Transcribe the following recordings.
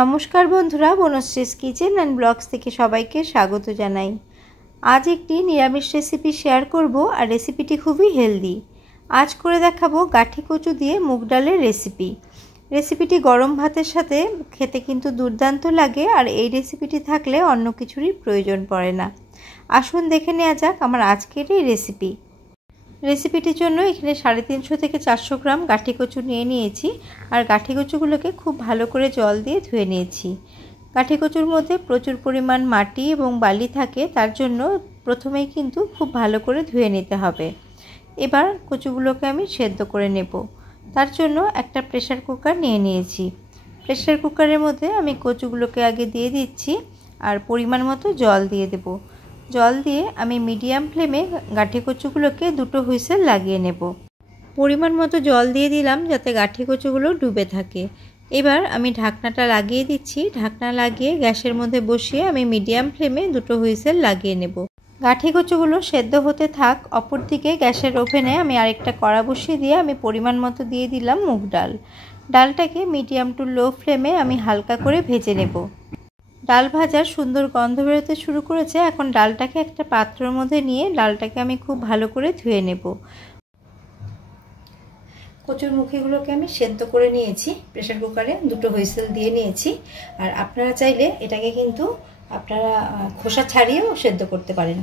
নমস্কার বন্ধুরা, বনশ্রীস kitchen and blogs থেকে সবাইকে স্বাগত জানাই। আজ একটি নিরামিষ রেসিপি শেয়ার করব, আর রেসিপিটি খুবই হেলদি। আজ করে দেখাবো গাঠি কচু দিয়ে মুগ ডালের রেসিপিটি গরম ভাতের সাথে খেতে কিন্তু দুর্দান্ত লাগে, আর এই রেসিপিটি থাকলে অন্য কিছুরই প্রয়োজন পড়ে না। আসুন দেখে নেওয়া যাক আমার আজকের এই রেসিপিটির জন্য এখানে 350 থেকে 400 গ্রাম গাঠি কচু নিয়ে নিয়েছি, আর গাঠি কচুগুলোকে খুব ভালো করে জল দিয়ে ধুয়ে নিয়েছি। গাঠি কচুর মধ্যে প্রচুর পরিমাণ মাটি এবং বালি থাকে, তার জন্য প্রথমেই কিন্তু খুব ভালো করে ধুয়ে নিতে হবে। এবার কচুগুলোকে আমি সেদ্ধ করে নেব। তার জন্য একটা প্রেসার কুকার নিয়ে নিয়েছি। প্রেসার কুকারের মধ্যে আমি কচুগুলোকে আগে দিয়ে দিচ্ছি, আর পরিমাণ মতো জল দিয়ে দেব। জল দিয়ে আমি মিডিয়াম ফ্লেমে গাঠি কচুগুলোকে 2 হুইসেল লাগিয়ে নেব। পরিমাণ মতো জল দিয়ে দিলাম যাতে গাঠি কচুগুলো ডুবে থাকে। এবার আমি ঢাকনাটা লাগিয়ে দিচ্ছি। ঢাকনা লাগিয়ে গ্যাসের মধ্যে বসিয়ে আমি মিডিয়াম ফ্লেমে 2 হুইসেল লাগিয়ে নেব। গাঠি কচুগুলো সেদ্ধ হতে থাক। অপরদিকে গ্যাসের ওভেনে আমি আরেকটা কড়া বসিয়ে দিয়ে আমি পরিমাণ মতো দিয়ে দিলাম মুগ ডালটাকে মিডিয়াম টু লো ফ্লেমে আমি হালকা করে ভেজে নেব। ডাল ভাজার সুন্দর গন্ধ বেরোতে শুরু করেছে। এখন ডালটাকে একটা পাত্রের মধ্যে নিয়ে ডালটাকে আমি খুব ভালো করে ধুয়ে নেব। কচুর মুখিগুলোকে আমি সেদ্ধ করে নিয়েছি, প্রেসার কুকারে 2 হুইসেল দিয়ে নিয়েছি। আর আপনারা চাইলে এটাকে কিন্তু আপনারা খোসা ছাড়িয়েও সেদ্ধ করতে পারেন।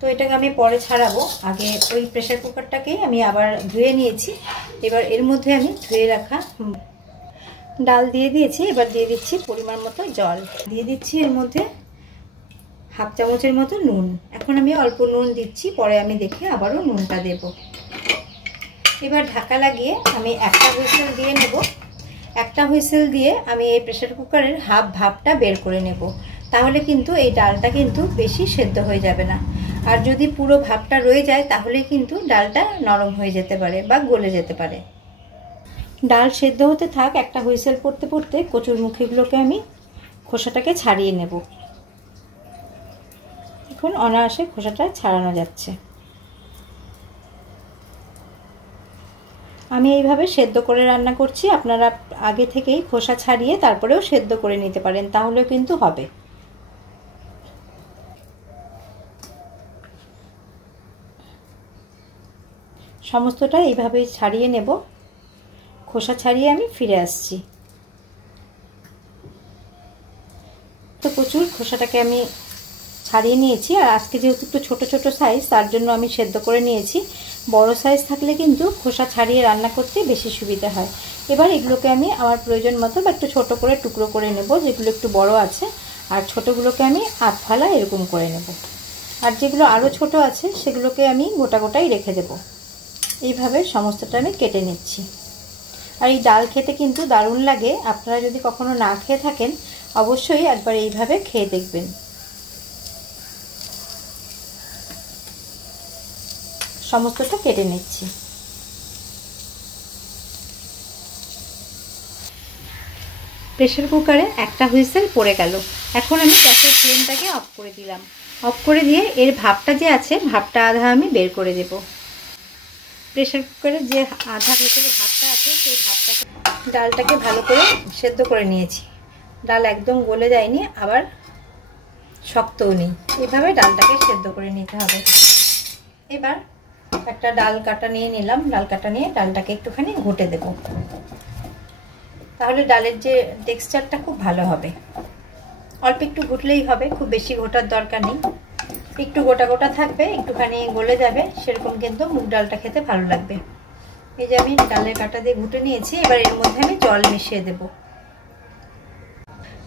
তো এটাকে আমি পরে ছাড়াবো। আগে ওই প্রেসার কুকারটাকেই আমি আবার ধুয়ে নিয়েছি। এবার এর মধ্যে আমি ধুয়ে রাখা ডাল দিয়ে দিয়েছি। এবার দিয়ে দিচ্ছি পরিমাণ মতো জল, দিয়ে দিচ্ছি এর মধ্যে হাফ চামচের মতো নুন। এখন আমি অল্প নুন দিচ্ছি, পরে আমি দেখে আবারও নুনটা দেব। এবার ঢাকা লাগিয়ে আমি একটা হুইসেল দিয়ে নেব। একটা হুইসেল দিয়ে আমি এই প্রেসার কুকারের হাফ ভাপটা বের করে নেব। তাহলে কিন্তু এই ডালটা কিন্তু বেশি সেদ্ধ হয়ে যাবে না। আর যদি পুরো ভাপটা রয়ে যায় তাহলে কিন্তু ডালটা নরম হয়ে যেতে পারে বা গলে যেতে পারে। ডাল সেদ্ধ হতে থাক। একটা হুইসেল পড়তে পড়তে কচুর মুখিগুলোকে আমি খোসাটাকে ছাড়িয়ে নেব। এখন অনায়াসে খোসাটা ছাড়ানো যাচ্ছে। আমি এইভাবে সেদ্ধ করে রান্না করছি। আপনারা আগে থেকেই খোসা ছাড়িয়ে তারপরেও সেদ্ধ করে নিতে পারেন, তাহলেও কিন্তু হবে। সমস্তটা এইভাবেই ছাড়িয়ে নেব। খোসা ছাড়িয়ে আমি ফিরে আসছি। তো কচুর খোসাটাকে আমি ছাড়িয়ে নিয়েছি। আর আজকে যেহেতু একটু ছোট ছোট সাইজ, তার জন্য আমি সেদ্ধ করে নিয়েছি। বড় সাইজ থাকলে কিন্তু খোসা ছাড়িয়ে রান্না করতে বেশি সুবিধা হয়। এবার এগুলোকে আমি আমার প্রয়োজন মতো বা একটু ছোট করে টুকরো করে নেব। যেগুলো একটু বড় আছে আর ছোটগুলোকে আমি আধ ফালা এরকম করে নেব। আর যেগুলো আরও ছোট আছে সেগুলোকে আমি গোটা গোটাই রেখে দেব। এইভাবে সমস্তটা আমি কেটে নিচ্ছি। আর এই ডাল খেতে কিন্তু দারুণ লাগে। আপনারা যদি কখনো না খেয়ে থাকেন অবশ্যই একবার এইভাবে খেয়ে দেখবেন। সমস্তটা কেটে নিচ্ছি। প্রেসার কুকারে একটা হুইসেল পড়ে গেল। এখন আমি গ্যাসের ফ্লেমটাকে অফ করে দিলাম। অফ করে দিয়ে এর ভাপটা যে আছে ভাপটা আধা আমি বের করে দেব। প্রেসার কুকারে যে আধা ভেতরে ভাপটা আছে সেই ভাপটাকে ডালটাকে ভালো করে সেদ্ধ করে নিয়েছি। ডাল একদম গলে যায়নি, আবার শক্তও নেই। এভাবে ডালটাকে সেদ্ধ করে নিতে হবে। এবার একটা ডাল কাটা নিয়ে নিলাম। ডাল কাটা নিয়ে ডালটাকে একটুখানি ঘুটে দেব। তাহলে ডালের যে টেক্সচারটা খুব ভালো হবে। অল্প একটু ঘুটলেই হবে, খুব বেশি ঘোটার দরকার নেই। একটু গোটা গোটা থাকবে, একটুখানি গলে যাবে, সেরকম কিন্তু মুগ ডালটা খেতে ভালো লাগবে। এই যে আমি ডালের কাটা দিয়ে ঘুটে নিয়েছি। এবার এর মধ্যে আমি জল মিশিয়ে দেব।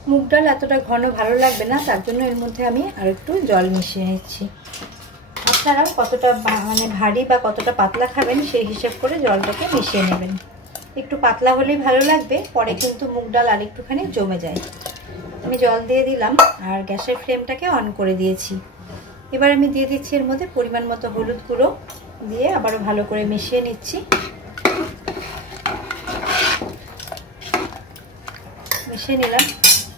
মুগ ডাল এতটা ঘন ভালো লাগবে না, তার জন্য এর মধ্যে আমি আর একটু জল মিশিয়ে নিচ্ছি। আপনারা কতটা ভারী বা কতটা পাতলা খাবেন সেই হিসেব করে জলটাকে মিশিয়ে নেবেন। একটু পাতলা হলেই ভালো লাগবে, পরে কিন্তু মুগ ডাল আর একটুখানি জমে যায়। আমি জল দিয়ে দিলাম আর গ্যাসের ফ্লেমটাকে অন করে দিয়েছি। এবার আমি দিয়ে দিচ্ছি এর মধ্যে পরিমাণ মতো হলুদ গুঁড়ো, দিয়ে আবারও ভালো করে মিশিয়ে নিচ্ছি। মিশিয়ে নিলাম।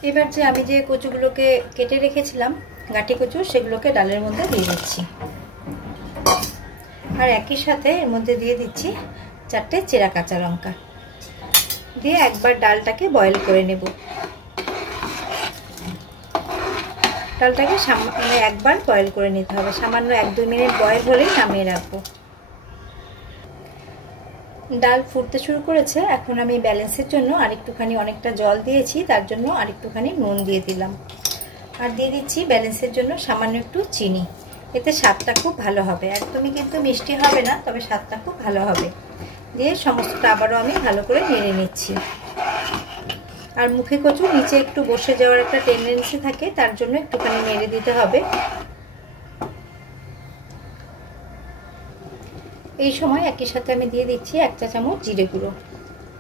এবার যে আমি যে কচুগুলোকে কেটে রেখেছিলাম গাঠি কচু, সেগুলোকে ডালের মধ্যে দিয়ে দিচ্ছি। আর একই সাথে এর মধ্যে দিয়ে দিচ্ছি 4টে চেরা কাঁচা লঙ্কা। দিয়ে একবার ডালটাকে বয়েল করে নেব। ডালটাকে মানে একবার বয়েল করে নিতে হবে, সামান্য 1-2 মিনিট বয়েল হলেই নামিয়ে রাখবো। ডাল ফুটতে শুরু করেছে, এখন আমি ব্যালেন্সের জন্য আরেকটুখানি অনেকটা জল দিয়েছি, তার জন্য আরেকটুখানি নুন দিয়ে দিলাম। আর দিয়ে দিচ্ছি ব্যালেন্সের জন্য সামান্য একটু চিনি, এতে স্বাদটা খুব ভালো হবে। একদমই কিন্তু মিষ্টি হবে না, তবে স্বাদটা খুব ভালো হবে। দিয়ে সমস্তটা আবারও আমি ভালো করে নেড়ে নিচ্ছি। আর মুখে কচু নিচে একটু বসে যাওয়ার একটা টেন্ডেন্সি থাকে, তার জন্য একটুখানি নেড়ে দিতে হবে। এই সময় একই সাথে আমি দিয়ে দিচ্ছি 1 চা চামচ জিরে গুঁড়ো।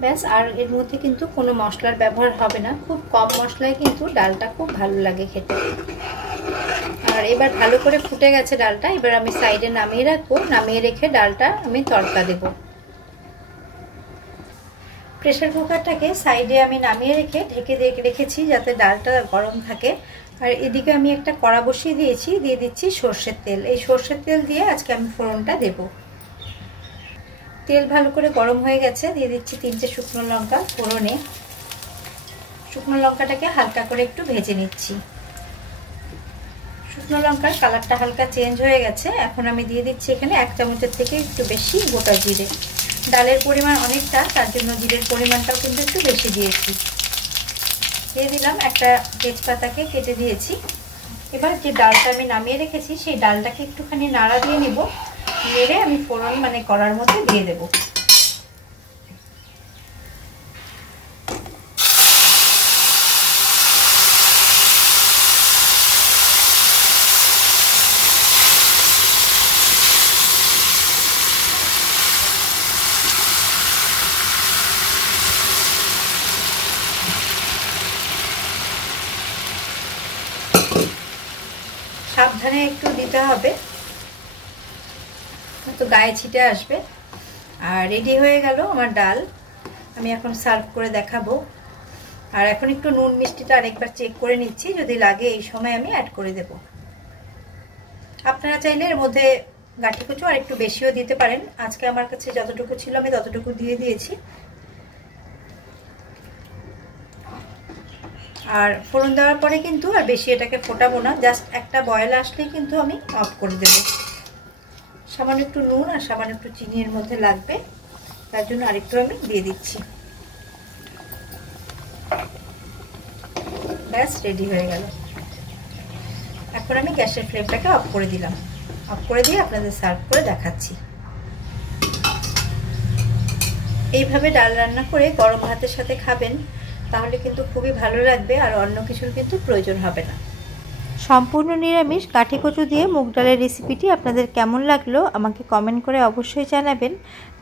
ব্যাস, আর এর মধ্যে কিন্তু কোনো মশলার ব্যবহার হবে না, খুব কম মশলায় কিন্তু ডালটা খুব ভালো লাগে খেতে। আর এবার ভালো করে ফুটে গেছে ডালটা, এবার আমি সাইডে নামিয়ে রাখবো। নামিয়ে রেখে ডালটা আমি তড়কা দেব। প্রেসার কুকারটাকে সাইডে আমি নামিয়ে রেখে ঢেকে রেখেছি যাতে ডালটা গরম থাকে। আর এদিকে আমি একটা কড়া বসিয়ে দিয়েছি, দিয়ে দিচ্ছি সর্ষের তেল। এই সর্ষের তেল দিয়ে আজকে আমি ফোড়নটা দেব। তেল ভালো করে গরম হয়ে গেছে, দিয়ে দিচ্ছি 3টে শুকনো লঙ্কা ফোড়নে। শুকনো লঙ্কাটাকে হালকা করে একটু ভেজে নিচ্ছি। শুকনো লঙ্কার কালারটা হালকা চেঞ্জ হয়ে গেছে, এখন আমি দিয়ে দিচ্ছি এখানে 1 চামচের থেকে একটু বেশি গোটা জিরে। ডালের পরিমাণ অনেকটা, তার জন্য জিরের পরিমাণটাও কিন্তু একটু বেশি দিয়েছি। দিয়ে দিলাম একটা তেজপাতাকে কেটে দিয়েছি। এবার যে ডালটা আমি নামিয়ে রেখেছি সেই ডালটাকে একটুখানি নাড়া দিয়ে নেব, নেড়ে আমি ফোড়ন মানে কড়ার মধ্যে দিয়ে দেব। সাবধানে একটু দিতে হবে, তো গায়ে ছিটে আসবে। আর রেডি হয়ে গেল আমার ডাল, আমি এখন সার্ভ করে দেখাবো। আর এখন একটু নুন মিষ্টিটা আরেকবার চেক করে নিচ্ছি, যদি লাগে এই সময় আমি অ্যাড করে দেব। আপনারা চাইলে এর মধ্যে গাঠি কচু আর একটু বেশিও দিতে পারেন। আজকে আমার কাছে যতটুকু ছিল আমি ততটুকু দিয়ে দিয়েছি। আর ফোড়ন দেওয়ার পরে কিন্তু আর বেশি এটাকে ফোটাবো না, জাস্ট একটা বয়েল আসলেই কিন্তু আমি অফ করে দেব। সামান্য একটু নুন আর সামান্য একটু চিনি এর মধ্যে লাগবে, তার জন্য আরেকটু আমি দিয়ে দিচ্ছি। ব্যাস, রেডি হয়ে গেল। এখন আমি গ্যাসের ফ্লেমটাকে অফ করে দিলাম। অফ করে দিয়ে আপনাদের সার্ভ করে দেখাচ্ছি। এইভাবে ডাল রান্না করে গরম ভাতের সাথে খাবেন, তাহলে কিন্তু খুবই ভালো লাগবে, আর অন্য কিছুর কিন্তু প্রয়োজন হবে না। সম্পূর্ণ নিরামিষ গাঠি কচু দিয়ে মুগ ডালের রেসিপিটি আপনাদের কেমন লাগলো আমাকে কমেন্ট করে অবশ্যই জানাবেন।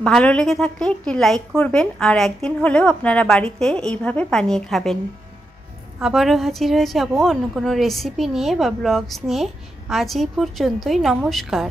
ভালো লেগে থাকলে একটি লাইক করবেন, আর একদিন হলেও আপনারা বাড়িতে এইভাবে বানিয়ে খাবেন। আবারও হাজির হয়ে যাব অন্য কোনো রেসিপি নিয়ে বা ব্লগস নিয়ে। আজ এই পর্যন্তই, নমস্কার।